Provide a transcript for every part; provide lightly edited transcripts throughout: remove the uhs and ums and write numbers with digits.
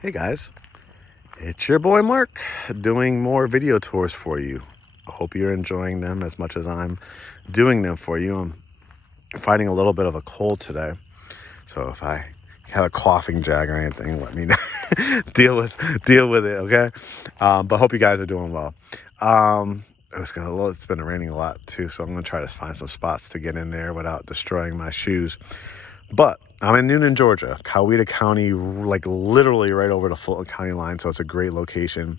Hey guys, it's your boy Mark doing more video tours for you. I hope you're enjoying them as much as I'm doing them for you. I'm fighting a little bit of a cold today, so if I have a coughing jag or anything, let me know. deal with it, okay? But hope you guys are doing well. It's been raining a lot too, so I'm gonna try to find some spots to get in there without destroying my shoes. But I'm in Newnan, Georgia, Coweta County, like literally right over the Fulton County line. So it's a great location.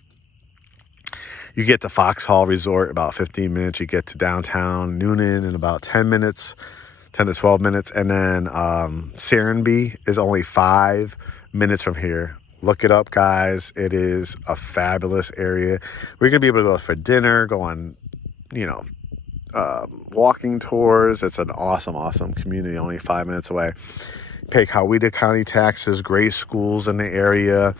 You get to Foxhall Resort about 15 minutes. You get to downtown Newnan in about 10 minutes, 10 to 12 minutes. And then Serenbe is only 5 minutes from here. Look it up, guys. It is a fabulous area. We're going to be able to go for dinner, go on, walking tours. It's an awesome community, only 5 minutes away. Pay Coweta County taxes, great schools in the area,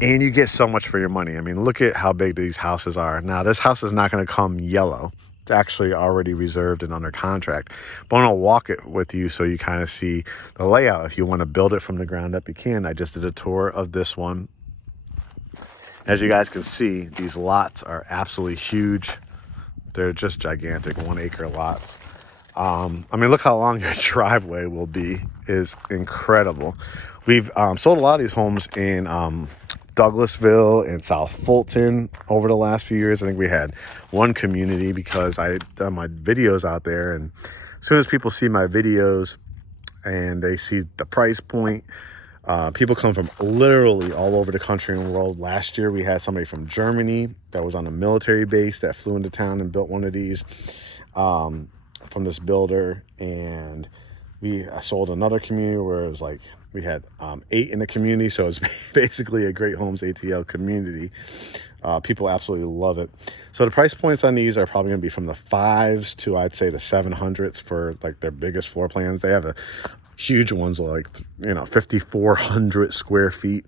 and you get so much for your money. I mean, look at how big these houses are. Now, this house is not going to come yellow. It's actually already reserved and under contract. But I'm going to walk it with you so you kind of see the layout. If you want to build it from the ground up, you can. I just did a tour of this one. As you guys can see, these lots are absolutely huge. They're just gigantic, 1 acre lots. I mean, look how long your driveway will be. Is incredible. We've sold a lot of these homes in Douglasville and South Fulton over the last few years. I think we had one community because I done my videos out there, and as soon as people see my videos and they see the price point, people come from literally all over the country and world. Last year we had somebody from Germany that was on a military base that flew into town and built one of these from this builder. And I sold another community where it was like we had 8 in the community, so it's basically a GreatHomesATL community. People absolutely love it. So the price points on these are probably going to be from the 5s to, I'd say, the 700s for like their biggest floor plans. They have a huge ones like 5,400 square feet.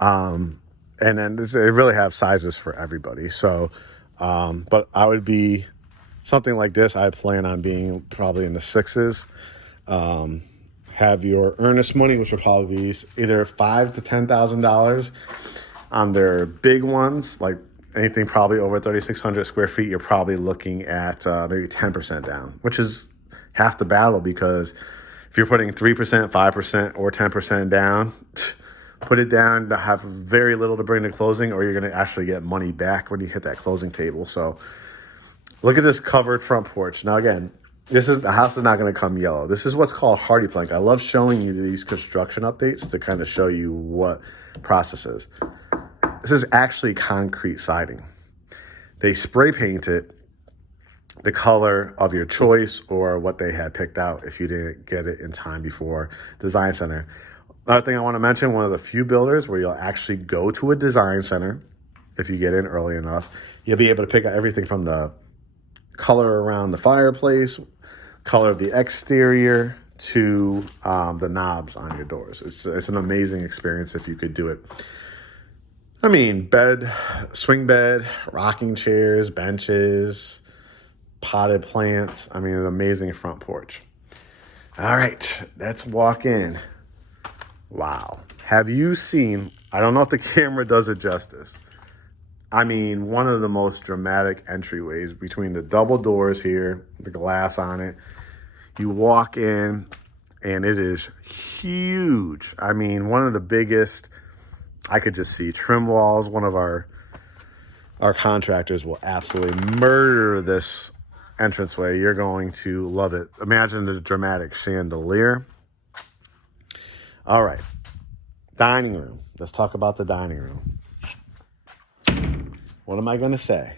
And then they really have sizes for everybody. So, but I would be something like this. I plan on being probably in the 6s. Have your earnest money, which will probably be either $5,000 to $10,000 on their big ones, like anything probably over 3,600 square feet. You're probably looking at maybe 10% down, which is half the battle, because if you're putting 3%, 5%, or 10% down, put it down to have very little to bring to closing, or you're going to actually get money back when you hit that closing table. So look at this covered front porch. Now, again, the house is not going to come yellow. This is what's called hardy plank. I love showing you these construction updates to kind of show you what process is. This is actually concrete siding. They spray paint it the color of your choice or what they had picked out if you didn't get it in time before design center. Another thing I want to mention, one of the few builders where you'll actually go to a design center if you get in early enough. You'll be able to pick out everything from the color around the fireplace, color of the exterior, to the knobs on your doors. It's an amazing experience if you could do it. I mean, swing bed, rocking chairs, benches, potted plants. I mean, an amazing front porch. All right, let's walk in. Wow. Have you seen, I don't know if the camera does it justice. I mean, one of the most dramatic entryways between the double doors here, the glass on it. You walk in and it is huge. I mean, one of the biggest. I could just see trim walls. One of our contractors will absolutely murder this entranceway. You're going to love it. Imagine the dramatic chandelier. All right, dining room. Let's talk about the dining room. What am I going to say?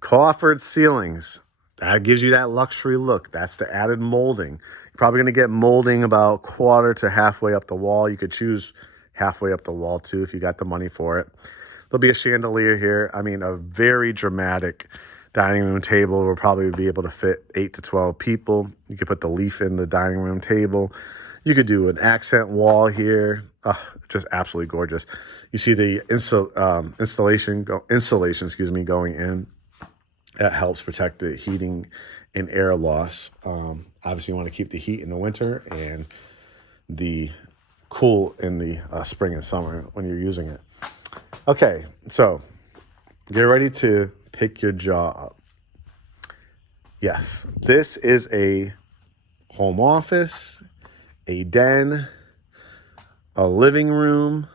Coffered ceilings. That gives you that luxury look. That's the added molding. You're probably going to get molding about quarter to halfway up the wall. You could choose halfway up the wall too if you got the money for it. There'll be a chandelier here. I mean, a very dramatic dining room table will probably be able to fit 8 to 12 people. You could put the leaf in the dining room table. You could do an accent wall here. Just absolutely gorgeous. You see the insulation going in. That helps protect the heating and air loss. Obviously, you want to keep the heat in the winter and the cool in the spring and summer when you're using it. Okay, so get ready to pick your jaw up. Yes, this is a home office, a den, a living room.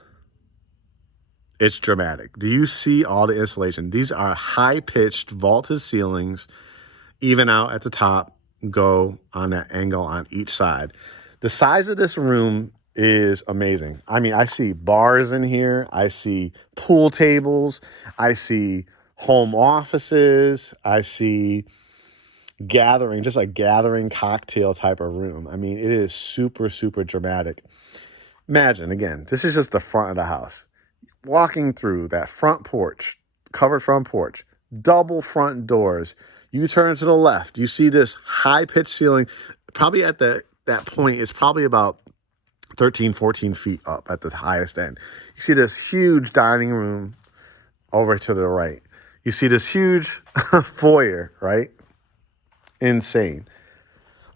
It's dramatic. Do you see all the insulation? These are high-pitched vaulted ceilings, even out at the top, go on that angle on each side. The size of this room is amazing. I mean, I see bars in here. I see pool tables. I see home offices. I see gathering, just like gathering cocktail type of room. I mean, it is super, super dramatic. Imagine, again, this is just the front of the house. Walking through that front porch, covered front porch, double front doors. You turn to the left, you see this high-pitched ceiling. Probably at that point, it's probably about 13, 14 feet up at the highest end. You see this huge dining room over to the right. You see this huge foyer, right? Insane.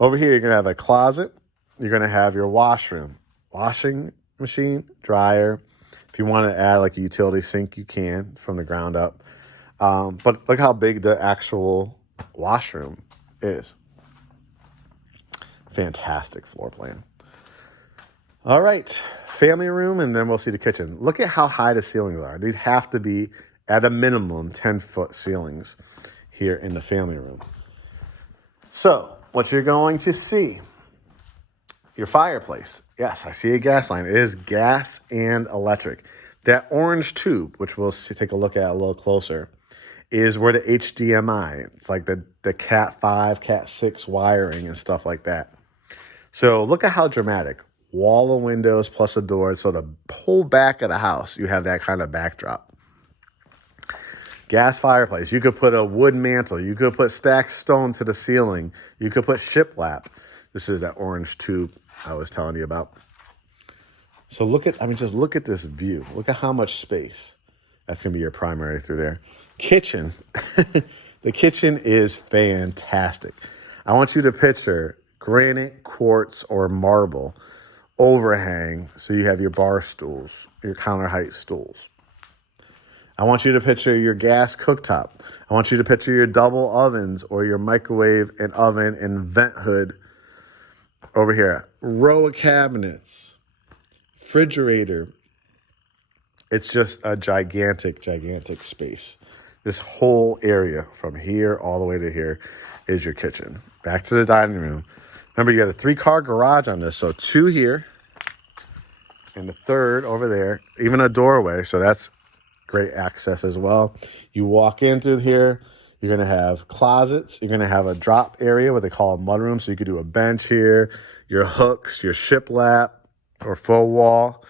Over here, you're going to have a closet. You're going to have your washroom, washing machine, dryer. If you want to add like a utility sink, you can from the ground up. But look how big the actual washroom is. Fantastic floor plan. All right, family room, and then we'll see the kitchen. Look at how high the ceilings are. These have to be, at a minimum, 10-foot ceilings here in the family room. So what you're going to see, your fireplace. Yes, I see a gas line. It is gas and electric. That orange tube, which we'll take a look at a little closer, is where the HDMI, it's like the Cat 5, Cat 6 wiring and stuff like that. So look at how dramatic. Wall of windows plus a door. So the whole back of the house, you have that kind of backdrop. Gas fireplace. You could put a wood mantle. You could put stacked stone to the ceiling. You could put shiplap. This is that orange tube I was telling you about. So just look at this view. Look at how much space. That's going to be your primary through there. Kitchen. The kitchen is fantastic. I want you to picture granite, quartz, or marble overhang. So you have your bar stools, your counter height stools. I want you to picture your gas cooktop. I want you to picture your double ovens or your microwave and oven and vent hood over here. Row of cabinets, refrigerator. It's just a gigantic, gigantic space. This whole area from here all the way to here is your kitchen. Back to the dining room. Remember, you got a 3-car garage on this. So 2 here and the 3rd over there, even a doorway. So that's great access as well. You walk in through here, you're going to have closets. You're going to have a drop area, what they call a mudroom. So you could do a bench here, your hooks, your shiplap, or full wall.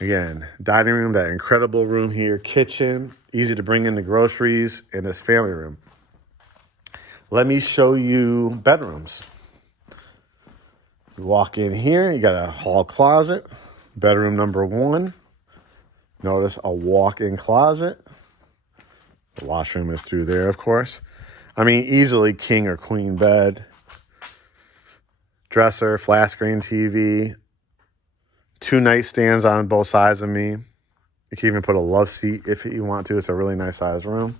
Again, dining room, that incredible room here, kitchen, easy to bring in the groceries, in this family room. Let me show you bedrooms. You walk in here, you got a hall closet, bedroom number 1. Notice a walk-in closet. The washroom is through there, of course. I mean, easily king or queen bed. Dresser, flat screen TV. 2 nightstands on both sides of me. You can even put a love seat if you want to. It's a really nice sized room.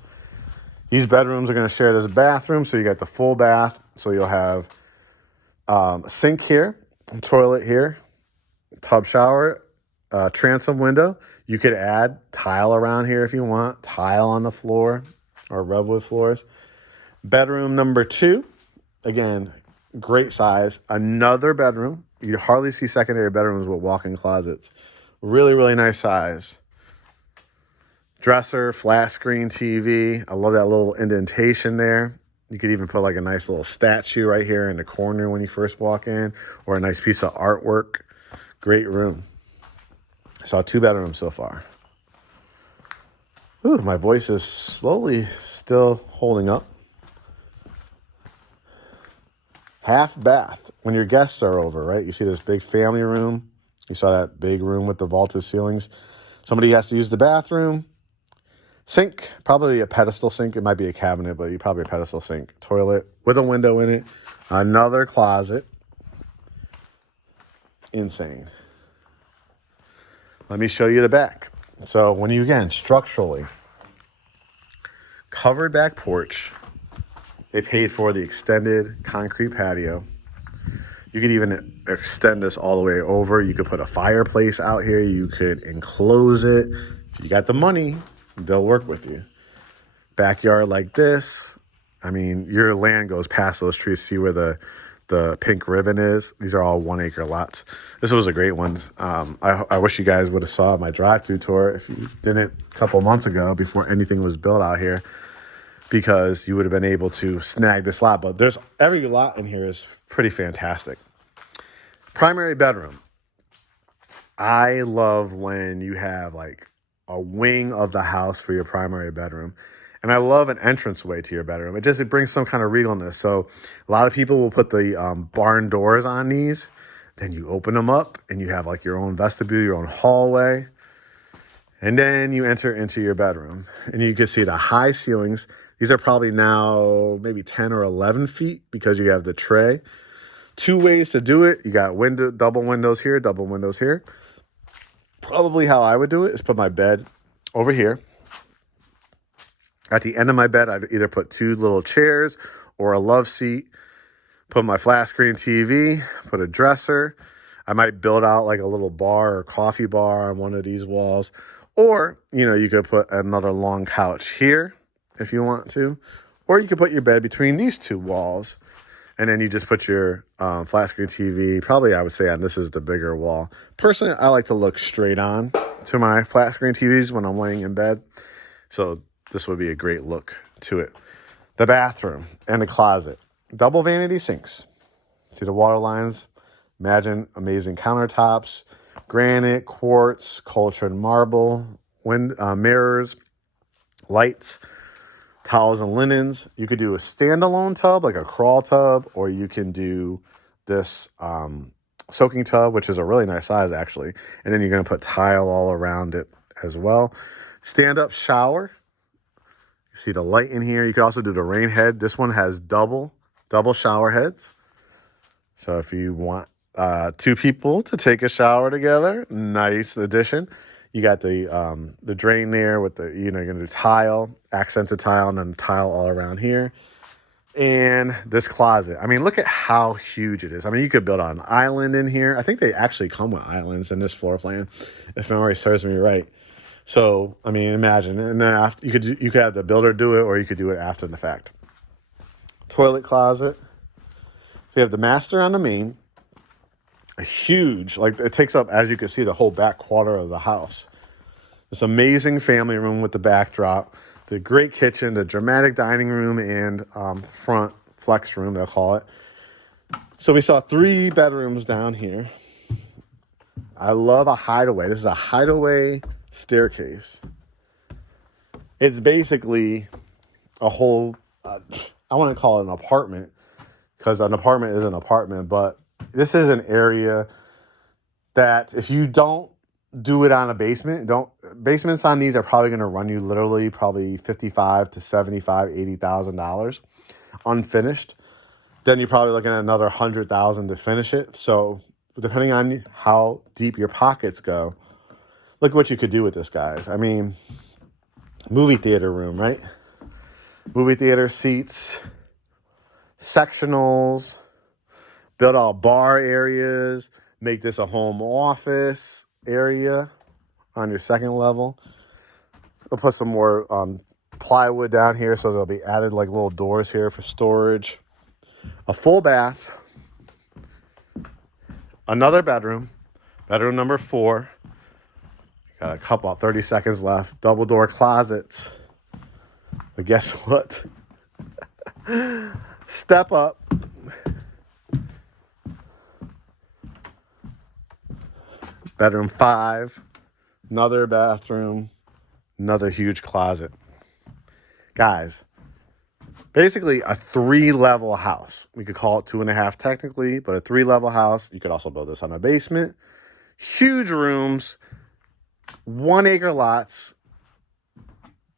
These bedrooms are going to share this bathroom. So you got the full bath. So you'll have a sink here, toilet here, tub shower, transom window. You could add tile around here if you want, tile on the floor or redwood floors. Bedroom number 2, again, great size. Another bedroom. You hardly see secondary bedrooms with walk-in closets. Really, really nice size. Dresser, flat screen TV. I love that little indentation there. You could even put like a nice little statue right here in the corner when you first walk in, or a nice piece of artwork. Great room. Saw 2 bedrooms so far. Ooh, my voice is slowly still holding up. Half bath. When your guests are over, right? You see this big family room. You saw that big room with the vaulted ceilings. Somebody has to use the bathroom. Sink, probably a pedestal sink. It might be a cabinet, but you probably a pedestal sink. Toilet with a window in it. Another closet. Insane. Let me show you the back. So when you, again, structurally, covered back porch, they paid for the extended concrete patio. You could even extend this all the way over. You could put a fireplace out here. You could enclose it. If you got the money, they'll work with you. Backyard like this. I mean, your land goes past those trees. See where the pink ribbon is? These are all 1 acre lots. This was a great one. I wish you guys would have saw my drive-through tour if you didn't a couple months ago before anything was built out here, because you would have been able to snag this lot. But there's every lot in here is pretty fantastic. Primary bedroom. I love when you have like a wing of the house for your primary bedroom. And I love an entranceway to your bedroom. It brings some kind of regalness. So a lot of people will put the barn doors on these. Then you open them up and you have like your own vestibule, your own hallway. And then you enter into your bedroom. And you can see the high ceilings. These are probably now maybe 10 or 11 feet because you have the tray. 2 ways to do it. You got double windows here, double windows here. Probably how I would do it is put my bed over here. At the end of my bed, I'd either put 2 little chairs or a love seat, put my flat screen TV, put a dresser. I might build out like a little bar or coffee bar on one of these walls. Or, you could put another long couch here if you want to. Or you could put your bed between these 2 walls. And then you just put your flat screen TV. Probably I would say this is the bigger wall. Personally, I like to look straight on to my flat screen TVs when I'm laying in bed. So this would be a great look to it. The bathroom and the closet. Double vanity sinks. See the water lines? Imagine amazing countertops. Granite, quartz, cultured marble, mirrors, lights, towels and linens. You could do a standalone tub, like a crawl tub, or you can do this soaking tub, which is a really nice size, actually. And then you're going to put tile all around it as well. Stand-up shower. You see the light in here. You could also do the rain head. This one has double shower heads. So if you want 2 people to take a shower together, nice addition. You got the drain there with you're going to do tile, accented tile, and then tile all around here. And this closet. I mean, look at how huge it is. I mean, you could build an island in here. I think they actually come with islands in this floor plan, if memory serves me right. So, I mean, imagine. And then after, you could have the builder do it, or you could do it after the fact. Toilet closet. So you have the master on the main. A huge, like it takes up, as you can see, the whole back quarter of the house. This amazing family room with the backdrop, the great kitchen, the dramatic dining room, and front flex room, they'll call it. So we saw 3 bedrooms down here. I love a hideaway. This is a hideaway staircase. It's basically a whole, I want to call it an apartment, because an apartment is an apartment, but this is an area that if you don't do it on a basement, basements on these are probably going to run you literally probably $55,000 to $75,000, $80,000 unfinished. Then you're probably looking at another $100,000 to finish it. So depending on how deep your pockets go, look what you could do with this, guys. I mean, movie theater room, right? Movie theater seats, sectionals, build out bar areas, make this a home office area on your second level. We'll put some more plywood down here, so there'll be added like little doors here for storage. A full bath, another bedroom, bedroom number 4. Got a couple, 30 seconds left. Double door closets. But guess what? Step up. Bedroom 5, another bathroom, another huge closet. Guys, basically a 3-level house. We could call it 2.5 technically, but a 3-level house. You could also build this on a basement. Huge rooms, 1 acre lots,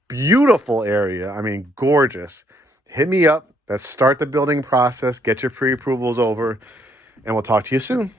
beautiful area. I mean, gorgeous. Hit me up. Let's start the building process. Get your pre-approvals over, and we'll talk to you soon.